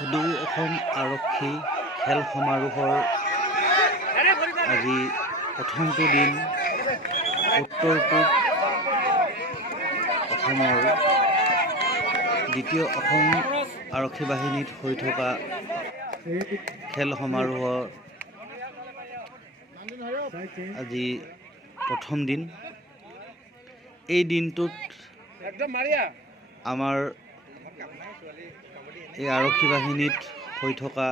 সদৌ অসম আৰক্ষী খেল সমাৰোহৰ আজি প্ৰথমটো দিন উত্তৰ পূব অসমৰ দ্বিতীয় অসম আৰক্ষী বাহিনীত হৈ থকা খেল সমাৰোহৰ আজি প্ৰথম দিন। এই দিনটোত আমাৰ এই আৰক্ষী বাহিনীত হৈ থকা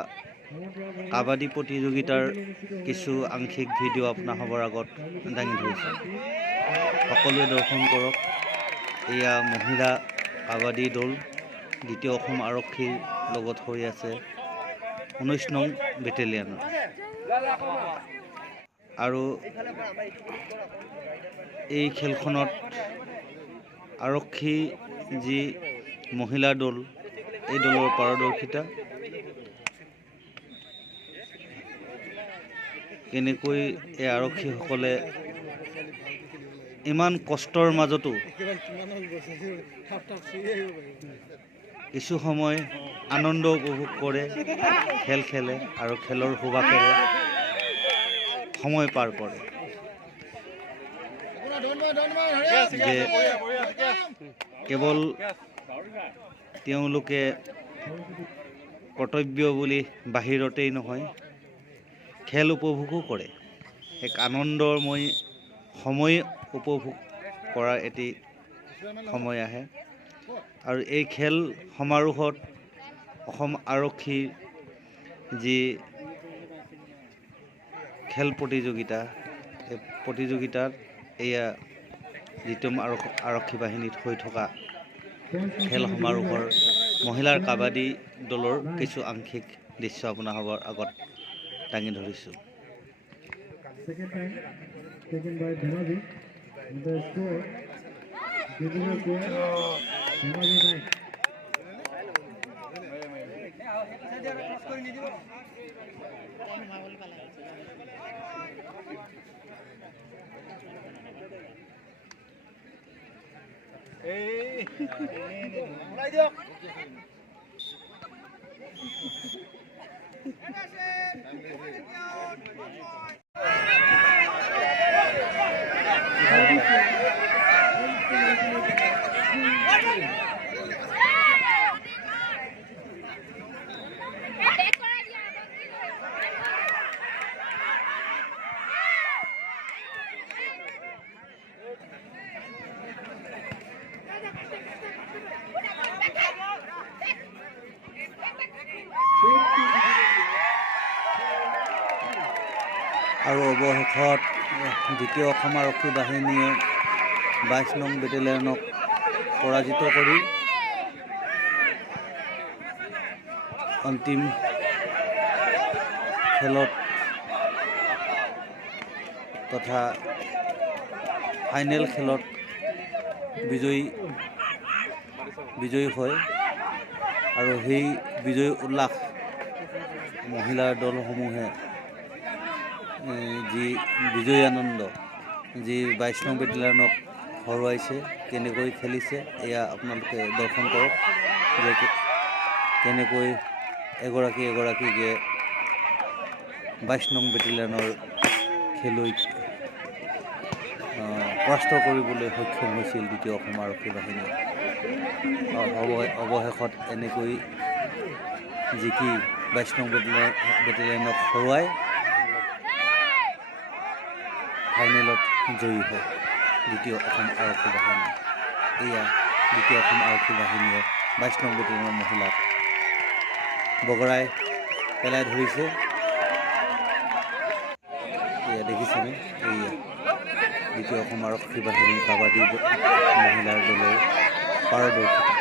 কাবাডী প্ৰতিযোগিতাৰ কিছু আংশিক ভিডিঅ' আপোনাৰ সবৰ আগত দাঙি ধৰিছোঁ। সকলোৱে দৰ্শন কৰক। এয়া মহিলা কাবাডী দল দ্বিতীয় অসম আৰক্ষীৰ লগত হৈ আছে 19 নং বেটেলিয়ানৰ। আৰু এই খেলখনত আৰক্ষী যি মহিলা দল, এই দলৰ পাৰদৰ্শিতা কেনেকৈ এই আৰক্ষীসকলে ইমান কষ্টৰ মাজতো কিছু সময় আনন্দ উপভোগ কৰে, খেল খেলে আৰু খেলৰ সুবাসেৰে সময় পাৰ কৰে। যে কেৱল তেওঁলোকে কৰ্তব্য বুলি বাহিৰতেই নহয়, খেল উপভোগো কৰে। এক আনন্দময় সময় উপভোগ কৰাৰ এটি সময় আহে। আৰু এই খেল সমাৰোহত অসম আৰক্ষীৰ যি খেল প্ৰতিযোগিতা, এই প্ৰতিযোগিতাত এয়া দ্বিতীয় আৰক্ষী বাহিনীত হৈ থকা খেল সমাৰোহৰ মহিলাৰ কাবাডী দলৰ কিছু আংশিক দৃশ্য আপোনাৰ সবৰ আগত দাঙি ধৰিছোঁ। আৰু অৱশেষত দ্বিতীয় অসম আৰক্ষী বাহিনীয়ে 22 নং বেটেলিয়ানক পৰাজিত কৰি অন্তিম খেলত তথা ফাইনেল খেলত বিজয়ী হয়। আৰু সেই বিজয় উল্লাস মহিলাৰ দলসমূহে যি বিজয়ী আনন্দ, যি 22 নং বেটেলিয়ানক হৰুৱাইছে, কেনেকৈ খেলিছে, এয়া আপোনালোকে দৰ্শন কৰক। যে কেনেকৈ এগৰাকী এগৰাকীকে 22 নং বেটেলিয়ানৰ খেলুৱৈক পৰাস্ত কৰিবলৈ সক্ষম হৈছিল দ্বিতীয় অসম আৰক্ষী বাহিনী। অৱশেষত এনেকৈ জিকি 22 নং বেটেলিয়ানক হৰুৱাই ফাইনেলত জয়ী হয় দ্বিতীয় অসম আৰক্ষী বাহিনী। এয়া দ্বিতীয় অসম আৰক্ষী বাহিনীয়ে 22 নং বেটেলিয়ানৰ মহিলাক বগৰাই পেলাই ধৰিছে। এয়া দেখিছেনে, এয়া দ্বিতীয় অসম আৰক্ষী বাহিনীৰ কাবাডী মহিলাৰ দলৰ পাৰদৰ্শিতা।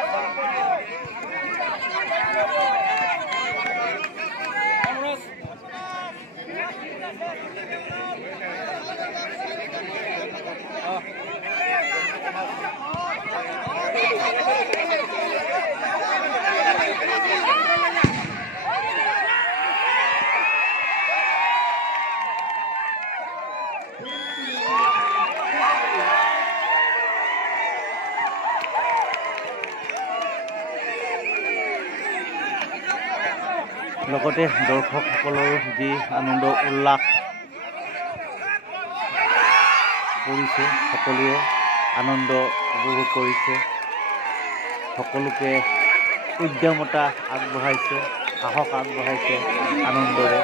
লগতে দৰ্শকসকলৰ যি আনন্দ উল্লাস কৰিছে, সকলোৱে আনন্দ উপভোগ কৰিছে, সকলোকে উদ্যমতা আগবঢ়াইছে, সাহস আগবঢ়াইছে, আনন্দৰে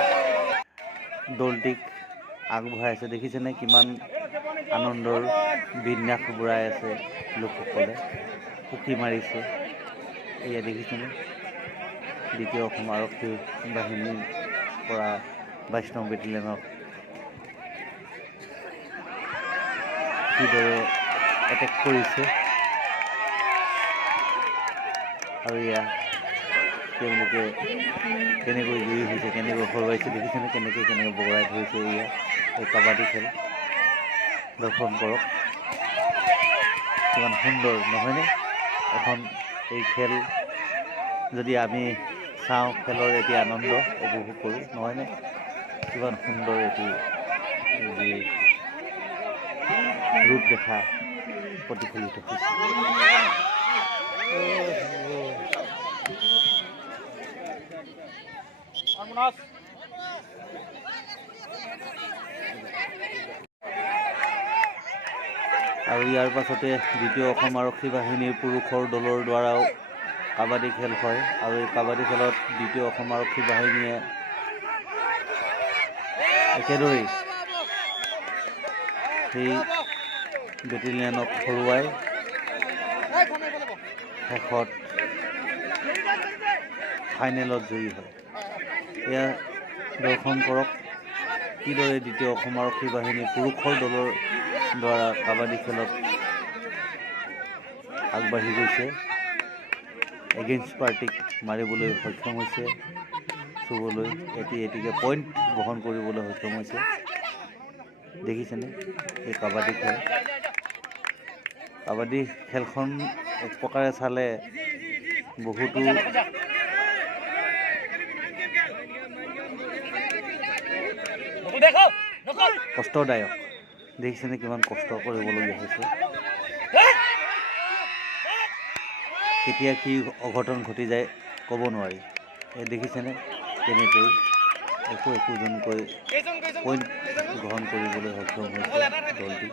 দলটিক আগবঢ়াইছে। দেখিছেনে কিমান আনন্দৰ বিন্যাস বুঢ়াই আছে লোকসকলে, উকি মাৰিছে। এয়া দেখিছেনে দ্বিতীয় অসম আৰক্ষী বাহিনীৰ পৰা বৈষ্ণৱ বেটেলিয়নক কিদৰে এটেক কৰিছে, আৰু এয়া তেওঁলোকে কেনেকৈ জয়ী হৈছে, কেনেকৈ হৰুৱাইছে। দেখিছেনে কেনেকৈ বগৰাই ধৰিছে। এয়া এই কাবাডী খেল দৰ্শন কৰক, কিমান সুন্দৰ নহয়নে? এখন এই খেল যদি আমি চাওঁ, খেলৰ এটি আনন্দ উপভোগ কৰোঁ নহয়নে? কিমান সুন্দৰ এটি যি ৰূপৰেখা প্ৰতিফলিত হৈছে। আৰু ইয়াৰ পাছতে দ্বিতীয় অসম আৰক্ষী বাহিনীৰ পুৰুষৰ দলৰ দ্বাৰাও কাবাডী খেল হয়, আৰু এই কাবাডী খেলত দ্বিতীয় অসম আৰক্ষী বাহিনীয়ে একেদৰেই সেই বেটেলিয়নক হৰুৱাই শেষত ফাইনেলত জয়ী হয়। এয়া দৰ্শন কৰক কিদৰে দ্বিতীয় অসম আৰক্ষী বাহিনী পুৰুষৰ দলৰ দ্বাৰা কাবাডী খেলত আগবাঢ়ি গৈছে, এগেইনষ্ট পাৰ্টিক মাৰিবলৈ সক্ষম হৈছে, চুবলৈ এটিকে পইণ্ট গ্ৰহণ কৰিবলৈ সক্ষম হৈছে। দেখিছেনে এই কাবাডী খেল? কাবাডী খেলখন এক প্ৰকাৰে চালে বহুতো কষ্টদায়ক। দেখিছেনে কিমান কষ্ট কৰিবলগীয়া হৈছে, কেতিয়া কি অঘটন ঘটি যায় ক'ব নোৱাৰি। এই দেখিছেনে কেনেকৈ একোজনকৈ পইণ্ট গ্ৰহণ কৰিবলৈ সক্ষম হৈছে দলটি।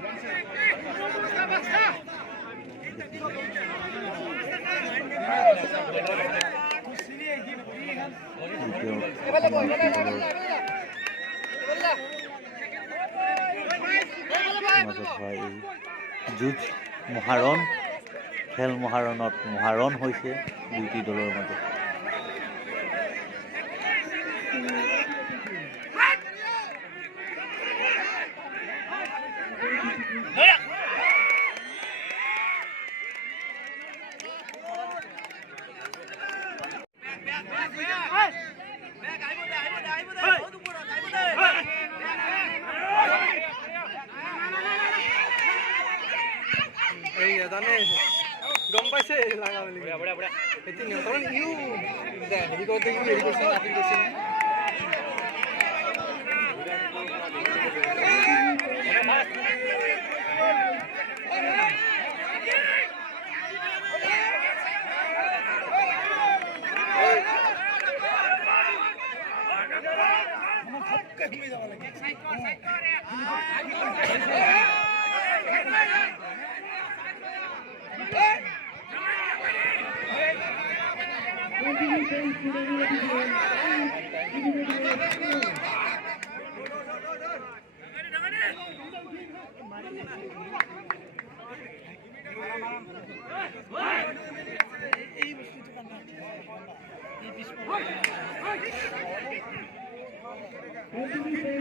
মাজত হোৱা এই যুঁজ মহাৰণ, খেল মহাৰণত মহাৰণ হৈছে দুইটি দলৰ মাজত। গম পাইছে লাগা বুলি এতিয়া নিয়ন্ত্ৰণ ইউ হেৰি কৰোঁতে হেৰি কৰিছে আপীল কৰিছে।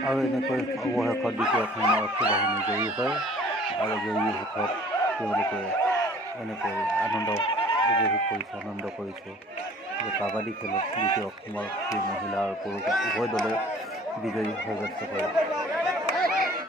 আৰু এনেকৈ অৱশেষত দ্বিতীয় অসম আৰক্ষী বাহিনী জয়ী হয়, আৰু জয়ী শেষত তেওঁলোকে এনেকৈ আনন্দ উপভোগ কৰিছে, আনন্দ কৰিছে যে কাবাডী খেলত দ্বিতীয় অসম আৰক্ষী মহিলা আৰু পুৰুষ উভয় দলে বিজয়ী সাব্যস্ত কৰে।